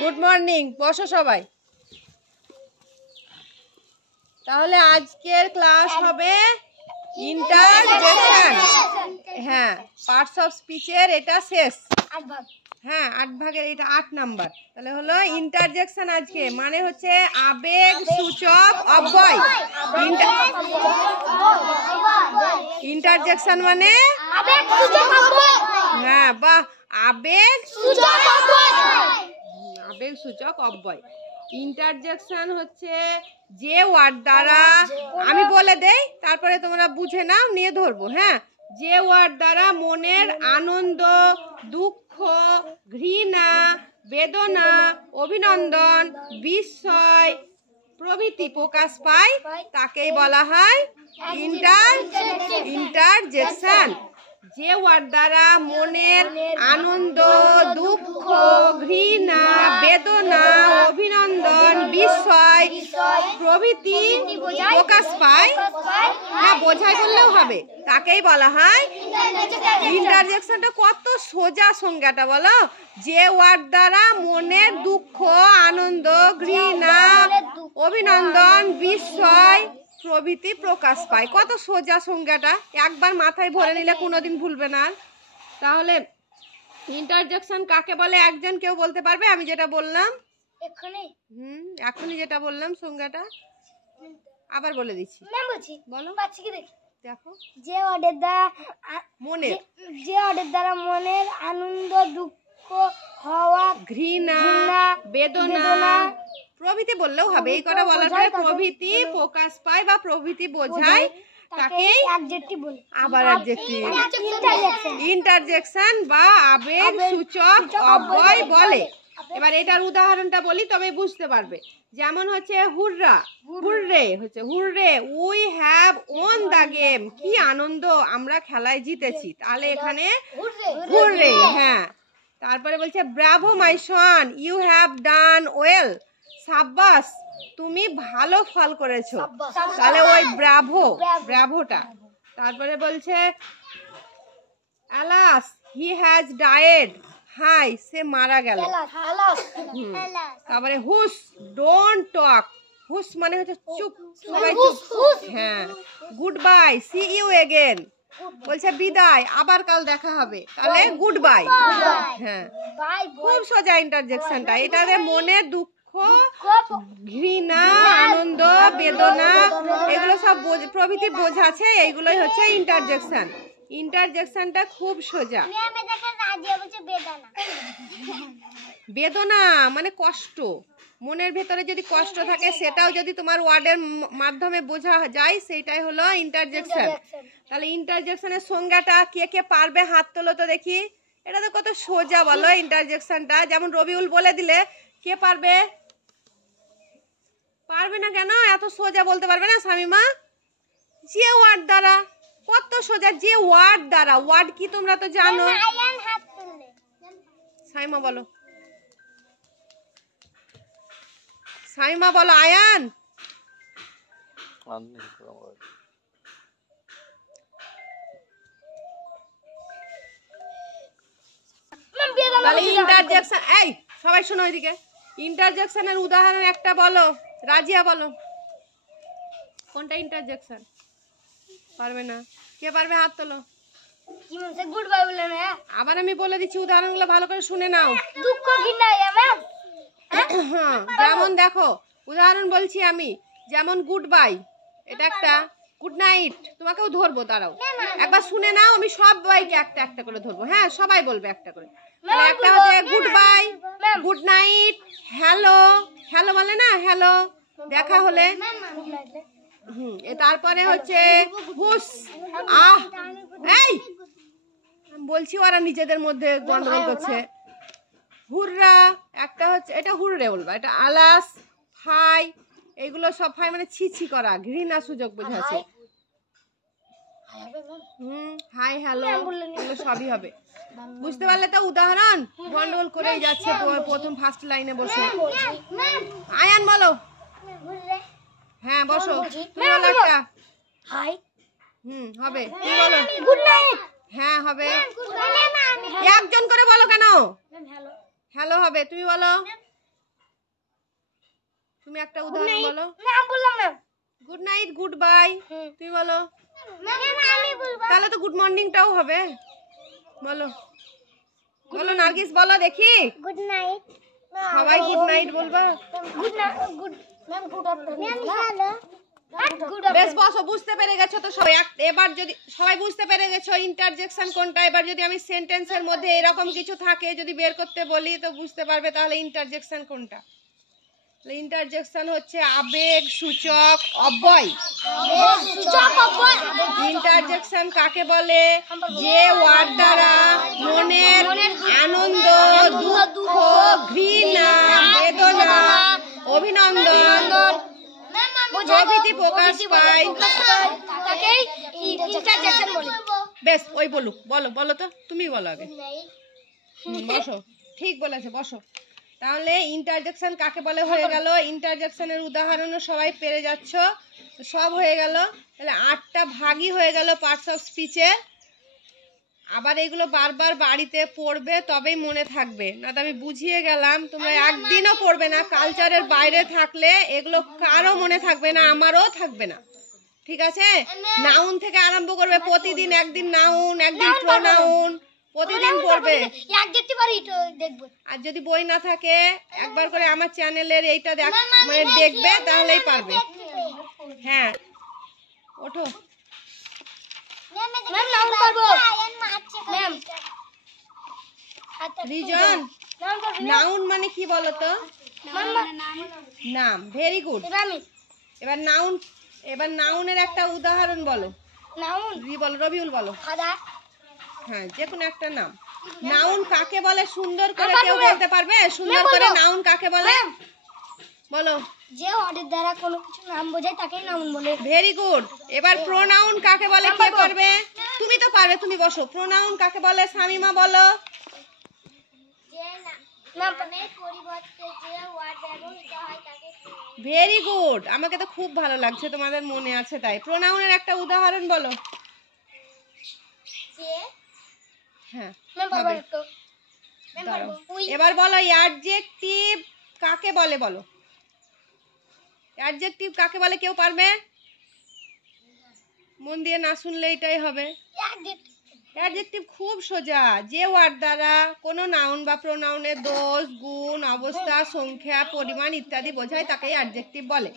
Good morning, বসো সবাই। তাহলে আজকের ক্লাস হবে ইন্টারজেকশন। হ্যাঁ, পার্টস অফ স্পিচের এটা শেষ। হ্যাঁ, 8 ভাগের এটা 8 নাম্বার। তাহলে হলো ইন্টারজেকশন আজকে মানে হচ্ছে আবেগ সূচক অব্যয়। ইন্টারজেকশন মানে আবেগ সূচক অব্যয়। হ্যাঁ, বাহ, আবেগ সূচক অব্যয়। আবেগ সূচক অব্যয়। ইন্টারজেকশন হচ্ছে যে ওয়ার্ড দ্বারা, আমি বলে দেই তারপরে তোমরা বুঝে নাও, নিয়ে ধরবো। হ্যাঁ, যে ওয়ার্ড দ্বারা মনের আনন্দ, দুঃখ, ঘৃণা, বেদনা, অভিনন্দন, বিস্ময় প্রভৃতি প্রকাশ পায় তাকেই বলা হয় ইন্টারজেকশন। যে ওয়ার্ড দ্বারা মনের আনন্দ, দুঃখ, ঘৃণা, বেদনা, অভিনন্দন, বিস্ময় প্রভৃতি প্রকাশ পায়, হ্যাঁ বোঝাই বললেও হবে, তাকেই বলা হয় ইন্টারজেকশনটা। কত সোজা সংজ্ঞাটা বলো। যে ওয়ার্ড দ্বারা মনের দুঃখ, আনন্দ, ঘৃণা, অভিনন্দন, বিস্ময় প্রভৃতি প্রকাশ পায়। কত সোজা সংজ্ঞাটা, একবার মাথায় ভরে নিলে কোনোদিন ভুলবে না। তাহলে ইন্টারজেকশন কাকে বলে একজন কেউ বলতে পারবে? আমি যেটা বললাম এখনই যেটা বললাম সংজ্ঞাটা আবার বলে দিচ্ছি। বলো, দেখো। যে ওয়ার্ডের দ্বারা মনের আনন্দ, দুঃখ হওয়া, ঘৃণা, বেদনা প্রভৃতি বললেও হবে। এই করে বলার পরে প্রভৃতি প্রকাশ পায় বা প্রভৃতি বোঝায় তাকেই আবার অ্যাডজেক্টিভ ইন্টারজেকশন বা আবেগ সূচক অব্যয় বলে। এবার এটার উদাহরণটা বলি, তবে বুঝতে পারবে। যেমন হচ্ছে হুররা, হুররে হচ্ছে hurray, we have won the game, কি আনন্দ, আমরা খেলায় জিতেছি। তাহলে এখানে হুররে। হ্যাঁ, তারপরে বলছে bravo my son, you have done well, সাব্বাস, তুমি ভালো ফল করেছো। তাহলে ওই ব্রাভোটা। তারপরে বলছে অ্যালাস, হি হ্যাজ ডায়েড, হাই, সে মারা গেল। তারপরে হুস, ডোন্ট টক, হুস মানে হচ্ছে চুপ, সবাই চুপ। হ্যাঁ, goodbye, see you again, বলছে বিদায়, আবার কাল দেখা হবে। তাহলে গুড বাই। হ্যাঁ, খুব সোজা ইন্টারজেকশনটা। এটাতে মনে দুঃখ, ঘৃণা, আনন্দ, বেদনা এগুলো সব প্রভৃতি বোঝাচ্ছে, এইগুলোই হচ্ছে ইন্টারজেকশন। ইন্টারজেকশনটা খুব সোজা। বেদনা মানে কষ্ট, মনের ভেতরে যদি কষ্ট থাকে সেটাও যদি তোমার ওয়ার্ডের মাধ্যমে বোঝা যায়, সেটাই হলো ইন্টারজেকশন। তাহলে ইন্টারজেকশনের সংজ্ঞাটা কে কে পারবে হাত তোলো তো দেখি। এটা তো কত সোজা বলো ইন্টারজেকশনটা। যেমন রবিউল বলে দিলে, কে পারবে? পারবে না কেন? এত সোজা বলতে পারবে না শামিমা? যে ওয়ার্ড দ্বারা, কত সোজা। যে ওয়ার্ড দ্বারা, ওয়ার্ড কি তোমরা তো জানো। শামিমা বলো, শামিমা বলো। আয়ান, তাহলে ইন্টারজেকশন, এই সবাই শোনো ওইদিকে। ইন্টারজেকশনের উদাহরণ একটা বলো। রাজিয়া বলো, কোনটা ইন্টারজেকশন? পারবে না। কে পারবে হাত তোলো। আবার আমি বলে দিচ্ছি, উদাহরণগুলো ভালো করে শুনে নাও। যেমন দেখো, উদাহরণ বলছি আমি, যেমন গুড বাই, এটা একটা। গুড নাইট, তোমাকেও ধরবো, দাঁড়াও একবার শুনে নাও, আমি সবাইকে একটা একটা করে ধরবো। হ্যাঁ, সবাই বলবে একটা করে। একটা হচ্ছে good bye, good night, hello, hello বলে না, হ্যালো, দেখা হলে। তারপরে হচ্ছে হুস, আহ, এই বলছি, ওরা নিজেদের মধ্যে গন্ডগোল করছে। হুররা একটা হচ্ছে, এটা হুররে বলবা। এটা আলাস, হাই, এইগুলো সব হাই মানে ছি করা, ঘৃণা সূচক বোঝাচ্ছে। হাই, হ্যালো, এগুলো সবই হবে। বুঝতে পারলে তো উদাহরণ? গন্ডগোল করেই যাচ্ছে প্রথম ফার্স্ট লাইনে বসে। আয়ান বলো। হ্যাঁ বসো, তুমি বলো একটা। হাই, হবে, তুমি বলো। গুড নাইট, হ্যাঁ হবে। একজন করে বলো কেন? হ্যালো হবে, তুমি বলো। তুমি একটা উদাহরণ বলো। নাম বললাম না। গুড নাইট, গুড বাই, তুমি বলো। আমি বলবো। তাহলে তো গুড মর্নিংটাও হবে। বলো বলো নার্গিস, বলো দেখি। Good night. সবাই গুড নাইট বলবা। গুড না good ma'am good afternoon. Ma'am hello. Good বেশ বসো, বুঝতে পেরে গেছো তো সবাই। এবার যদি সবাই বুঝতে পেরে গেছো ইন্টারজেকশন কোনটা, এবার যদি আমি সেন্টেন্সের মধ্যে এরকম কিছু থাকে যদি বের করতে বলি তো বুঝতে পারবে তাহলে ইন্টারজেকশন কোনটা। ইন্টারজেকশন হচ্ছে আবেগ সূচক অব্যয়। সূচক অব্যয়। ইন্টারজেকশন কাকে বলে? যে ওয়ার্ড দ্বারা মনের আনন্দ, দুঃখ, ঘৃণা, বেদনা, অভিনন্দন প্রভৃতি প্রকাশ পায় তাকেই ইন্টারজেকশন বলে। বেশ ওই বলুক, বলো বলো তো, তুমি বলো আগে। বসো, ঠিক বলেছে, বসো। তাহলে ইন্টারজেকশন কাকে বলে হয়ে গেল। ইন্টারজেকশনের উদাহরণও সবাই পেরে যাচ্ছ, সব হয়ে গেল। তাহলে 8টা ভাগই হয়ে গেল পার্টস অফ স্পিচের। আবার এগুলো বারবার বাড়িতে পড়বে তবেই মনে থাকবে, না তো আমি বুঝিয়ে গেলাম তোমরা একদিনও পড়বে না। কালচারের বাইরে থাকলে এগুলো কারো মনে থাকবে না, আমারও থাকবে না, ঠিক আছে? নাউন থেকে আরম্ভ করবে, প্রতিদিন একদিন নাউন, একদিন প্রোনাউন, প্রতিদিন পড়বে। অ্যাডজেক্টিভ আর এটা দেখব। আর যদি বই না থাকে একবার করে আমার চ্যানেলের এইটা মানে দেখবে তাহলেই পারবে। হ্যাঁ ওঠো। ম্যাম নাউন পারবো। ম্যাম রিজন, নাউন মানে কি বলো তো? নাম। Very good. এবার নাউন, এবার নাউনের একটা উদাহরণ বলো। নাউন বলো, রবিউল বলো। খাদা। হ্যাঁ, যে কোনো একটা নাম। নাউন কাকে বলে সুন্দর করে কেউ বলতে পারবে? সুন্দর করে নাউন কাকে বলে বলো। যে ওয়ার্ডের দ্বারা কোনো কিছু নাম বোঝায় তাকেই নাউন বলে। Very good. এবার প্রোনাউন কাকে বলে কে পারবে? তুমি তো পারবে, তুমি বসো। প্রোনাউন কাকে বলে শামিমা বলো। নামের পরিবর্তে যে ওয়ার্ড ব্যবহৃত হয় তাকে। ভেরি গুড, আমাকে তো খুব ভালো লাগছে তোমাদের মনে আছে তাই। প্রোনাউনের একটা উদাহরণ বলো। যে হ্যাঁ ম্যাম পারবো তো। ম্যাম পারবো। এবার বলো অ্যাডজেক্টিভ কাকে বলে বলো। অ্যাডজেক্টিভ কাকে বলে কেউ পারবে? মন দিয়ে না শুনলে এটাই হবে। অ্যাডজেক্টিভ খুব সোজা। যে ওয়ার্ড দ্বারা কোনো নাউন বা প্রোনাউনের দোষ, গুণ, অবস্থা, সংখ্যা, পরিমাণ ইত্যাদি বোঝায় তাকেই অ্যাডজেক্টিভ বলে।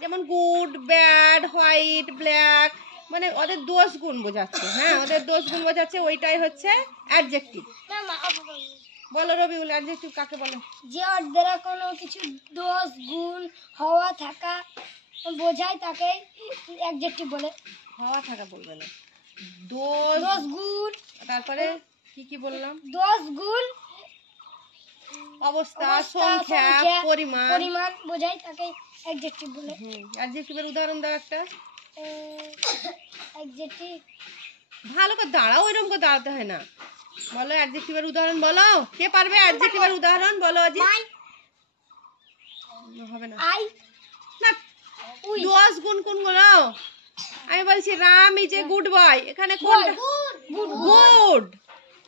যেমন গুড, ব্যাড, হোয়াইট, ব্ল্যাক, মানে ওদের দোষ গুণ বোঝাচ্ছে। হ্যাঁ, ওদের দোষ গুণ বোঝাচ্ছে, ওইটাই হচ্ছে অ্যাডজেক্টিভ। বলো রবিউল, অ্যাডজেক্টিভ কাকে বলে? যে ওয়ার্ড দ্বারা কোনো কিছু দোষ, গুণ, হওয়া, থাকা বোঝায় তাকে অ্যাডজেক্টিভ বলে। হওয়া থাকা বলবে না, দোষ, দোষ, গুণ, তারপরে কি কি বললাম? দোষ, গুণ, অবস্থা, সংখ্যা, পরিমাণ বোঝায় তাকে অ্যাডজেক্টিভ বলে। অ্যাডজেক্টিভের উদাহরণ দাও একটা। অ্যাডজেক্টিভ ভালো করে দাঁড়াও, ওইরকম করে দাঁড়াতে হয় না। বলো অ্যাডজেক্টিভের উদাহরণ বলো। কে পারবে অ্যাডজেক্টিভের উদাহরণ বলো? আজি হবে না। আই না, দোষ গুণ কোনগুলো? আমি বলছি Ram is a good boy, এখানে কোনটা? গুড।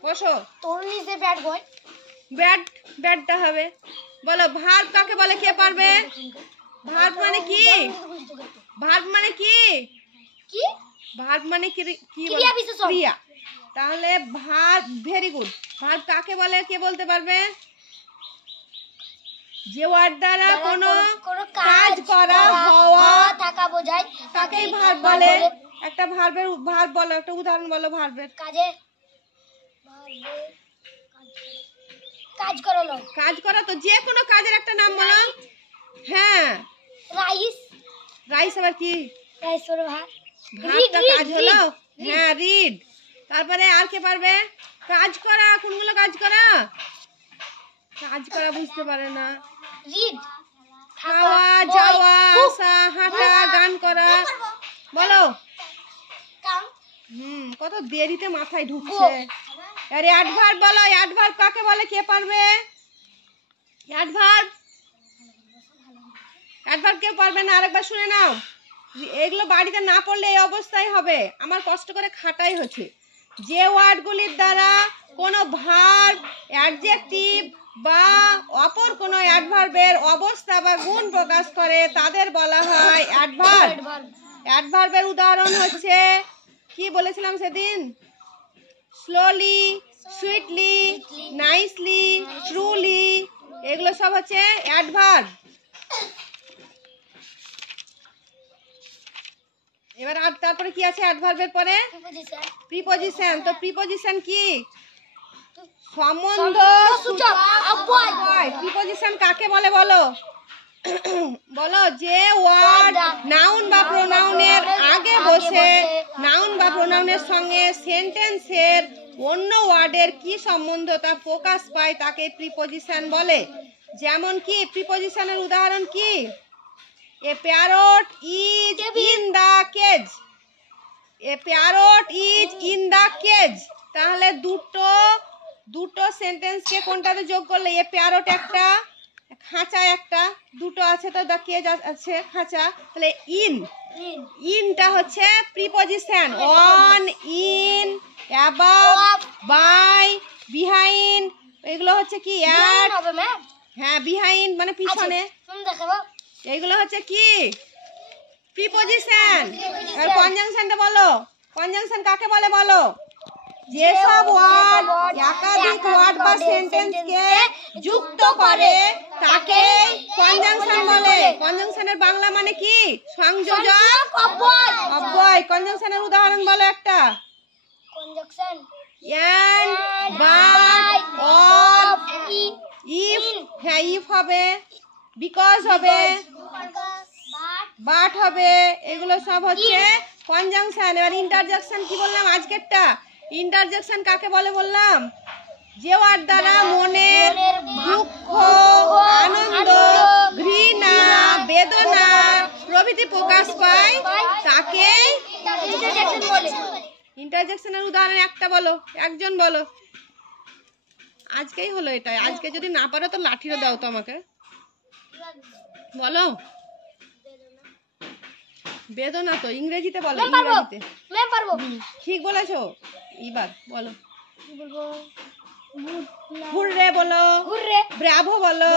বসো। Tarun is a bad boy. Bad, ব্যাডটা হবে। বলো ভার্ব কাকে বলে কে পারবে? ভার্ব মানে কি? ভার্ব মানে কি? কি? ভার্ব মানে কি? ক্রিয়া বিশেষণ। ক্রিয়া। তাহলে ভার্ব, ভেরি গুড। ভার্ব কাকে বলে কে বলতে পারবে? যে ওয়ার্ড দ্বারা কোনো কাজ করা, হওয়া, থাকা বোঝায় তাকেই ভার্ব বলে। একটা ভার্বের ভার্ব বলো, একটা উদাহরণ বলো ভার্বের। কাজে কাজ করা নয়। কাজ করা তো যে কোনো কাজের একটা নাম বলো। হ্যাঁ, রাইস। রাইস আবার কি? রাইস হলো ভাত। ভাতটা কাজ হলো। হ্যাঁ, রিড। তারপরে আর কে পারবে? কাজ করা কোনগুলো? কাজ করা, কাজ করা বুঝতে পারে না। রিড, খাওয়া, যাওয়া, আসা, হাঁটা, গান করা। বলো। কাম। কত দেরিতে মাথায় ঢুকছে। আরে অ্যাডভার্ব বলো। অ্যাডভার্ব কাকে বলে কে পারবে? অ্যাডভার্ব, অ্যাডভার্ব কেউ পারবে না? আরেকবার শুনে নাও। এগুলো বাড়িতে না পড়লে এই অবস্থাই হবে। আমার কষ্ট করে খাটাই হচ্ছে। যে ওয়ার্ডগুলির দ্বারা কোনো ভার্ব, অ্যাডজেক্টিভ, বা অপর কোনো অ্যাডভার্বের অবস্থা বা গুণ প্রকাশ করে তাদের বলা হয় অ্যাডভার্ব। অ্যাডভার্বের উদাহরণ হচ্ছে কি বলেছিলাম সেদিন, স্লোলি, সুইটলি, নাইসলি, ট্রুলি, এগুলো সব হচ্ছে অ্যাডভার্ব। এবার আর তারপরে কি আছে অ্যাডভার্বের পরে? প্রিপজিশন। তো প্রিপজিশন কি? সম্বন্ধ সূচক অব্যয়। প্রিপজিশন কাকে বলে বলো? বলো, যে ওয়ার্ড নাউন বা প্রোনাউনের আগে বসে নাউন বা প্রোনাউনের সঙ্গে সেন্টেন্সের অন্য ওয়ার্ডের কি সম্বন্ধ তা প্রকাশ পায় তাকে প্রিপজিশন বলে। যেমন কি প্রিপজিশনের উদাহরণ কি? এ parrot is in the cage. A parrot is in the cage. তাহলে দুটো সেন্টেন্সকে কোনটাতে যোগ করলে? এ প্যারট একটা, খাঁচা একটা, দুটো আছে তো দ্য কেজ আছে খাঁচা, তাহলে ইনটা হচ্ছে preposition. On, in, above, by, behind, এগুলো হচ্ছে কি? অ্যাট। হ্যাঁ, বিহাইন্ড মানে পিছনে। এইগুলো হচ্ছে কি? প্রিপজিশন। আর কনজাংশনটা বলো, কনজাংশন কাকে বলে বলো? যেসব ওয়ার্ড একাধিক ওয়ার্ড বা সেন্টেন্সকে যুক্ত করে তাকে কনজাংশন বলে। কনজাংশনের বাংলা মানে কি? সংযোজক অব্যয়। কনজাংশনের উদাহরণ বলো একটা। Conjunction and, but, or, if. হ্যাঁ, ইফ হবে, বিকজ হবে, বাট হবে, এগুলো সব হচ্ছে কনজাংশন। এবার ইন্টারজেকশন কি বললাম আজকেরটা? ইন্টারজেকশন কাকে বলে বললাম? যে ওয়ার্ড দ্বারা মনের দুঃখ, আনন্দ, ঘৃণা, বেদনা প্রভৃতি প্রকাশ পায় তাকে ইন্টারজেকশনের উদাহরণ একটা বলো, একজন বলো। আজকেই হলো এটা। আজকে যদি না পারো তো লাঠিও দাও তো আমাকে। বলো। বেদনা তো ইংরেজিতে বলো, ইংরেজিতে। ঠিক বলেছো। এবার বলো। হুররে বলো, ব্রাভো বলো,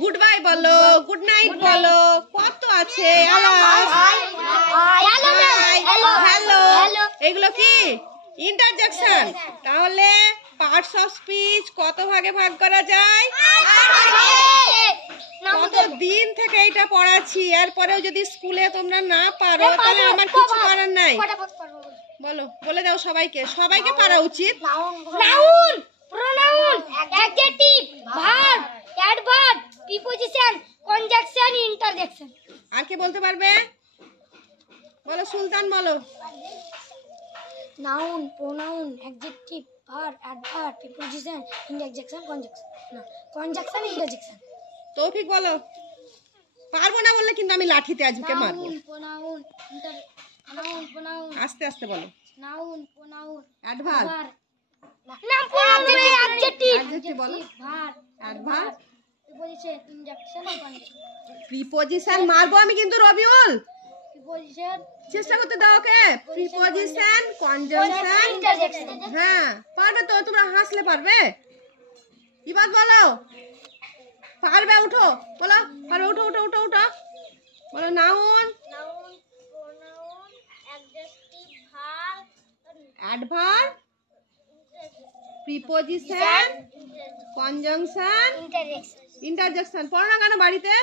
গুড বাই বলো, গুড নাইট বলো, কত আছে, হ্যালো, এগুলো কি? ইন্টারজেকশন। তাহলে পার্টস অফ স্পিচ কত ভাগে ভাগ করা যায়? কত দিন থেকে এটা পড়াচ্ছি, এরপরেও যদি স্কুলে তোমরা না পারো তাহলে আমার কিছু করার নাই। বলো, বলে দাও সবাইকে, সবাইকে পারা উচিত। Noun, pronoun, adjective, verb, adverb, preposition, conjunction, interjection. আর কি বলতে পারবে? বলো সুলতান, বলো। Noun, pronoun, adjective, verb, adverb, preposition, interjection, conjunction. না, কনজাংশন, ইন্টারজেকশন। তৌফিক বলো। পারবো না বললে কিন্তু আমি লাঠিতে আজকে মারবো। প্রোনাউন, নাউন, প্রোনাউন, আস্তে আস্তে বলো। নাউন, প্রোনাউন, অ্যাডভার্ব, নাম, প্রোনাউন, অ্যাডজেক্টিভ, অ্যাডজেক্টিভ বলো। Verb, adverb, preposition, interjection, conjunction. Preposition মারবো আমি কিন্তু রবিউল। প্রিপজিশন, চেষ্টা করতে দাও ওকে। Preposition, conjunction, interjection. হ্যাঁ পারবে তো, তোমরা হাসলে পারবে। এবার বলো, পারবে, উঠো বলো, পারবে, উঠো উঠো উঠো উঠো বলো। Noun, noun, pronoun, adjective, verb, adverb, preposition, conjunction, interjection. Interjection. পড়ো না কেন বাড়িতে?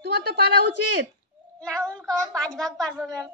তোমার তো পারা উচিত। নাউন 5 ভাগ পারবো ম্যাম।